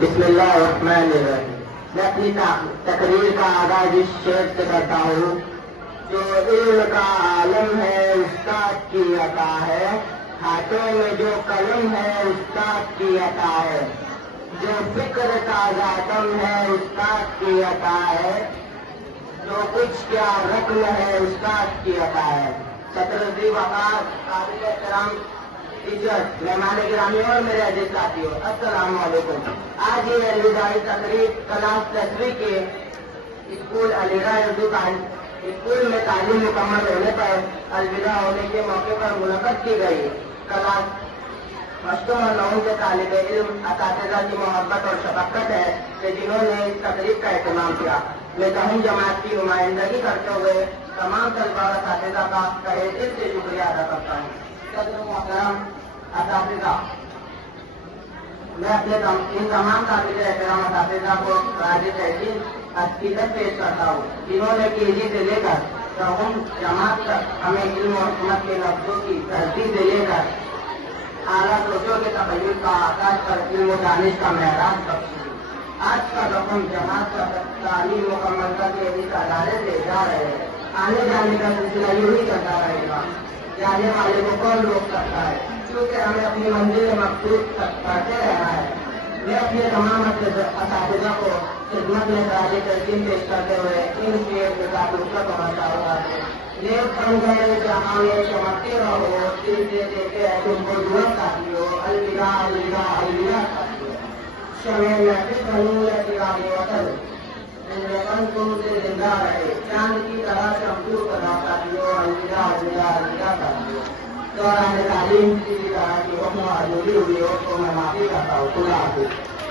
بسم اللہ الرحمن الرحیم. میں اپنی تقریر کا آغاز اس شعر سے کرتا ہوں. جو علم کا عالم ہے استاد کی عطا ہے، ہاتھوں میں جو قلم ہے استاد کی عطا ہے، جو فکر کا ذاتم ہے استاد کی عطا ہے، جو کچھ کیا رقم ہے استاد کی عطا ہے. صدر وقار، قابل احترام عزت مہمان گرامی اور میرے عزیز ساتھیوں، السلام علیکم. آج یہ الوداعی تقریب کلاس 10ویں کے اسکول علی گڑھ اردو اسکول میں تعلیم مکمل ہونے پر الوداع ہونے کے موقع پر منعقد کی گئی. کلاس مشتوں اور نووں کے طالب علم اساتذہ کی محبت اور شفقت ہے کہ جنہوں نے اس تقریب کا اہتمام کیا. میں دہم جماعت کی نمائندگی کرتے ہوئے تمام طلبہ اور اساتذہ کا تہہ دل سے شکریہ ادا کرتا ہوں. صدر محترم اساتذہ، میں اپنے ان تمام قابل احترام اساتذہ کو خراج تحسین عقیدت پیش کرتا ہوں جنہوں نے KG سے لے کر دہم جماعت تک ہمیں علم و حکمت کے لفظوں کی ترتیب سے لے کر اعلیٰ سوچوں کے تخیل کا آغاز کر علم و دانش کا معراج بخشی. آج کا رقم جماعت کا تعلیم مکمل کر کے اس ادارے سے جا رہے ہیں. آنے جانے کا سلسلہ یوں ہی چلتا رہے گا. جانے والے کو کون روک سکتا ہے، کیونکہ ہمیں اپنی منزل مقصود تک پڑھتے رہنا ہے. میں اپنے تمام اساتذہ کو خدمت میں خراج تحسین پیش کرتے ہوئے ان شعر کے ساتھ رخصت ہونا چاہوں گا. نیک بن گئے جہاں میں چمکتے رہو، دل سے دیکھے ہیں تم کو دور ساتھیو، الوداع الوداع الوداع ساتھیو. شمع محفل بنی ہے چراغ وطن، زندگان تم سے زندہ رہے، چاند کی طرح شمشور بنا ساتھیو، الوداع الوداع الوداع ساتھیو. دوران تعلیم کی طرح کی حکم معلومی ہوئی ہو تو میں معافی کرتا ہوں. خدا حافظ.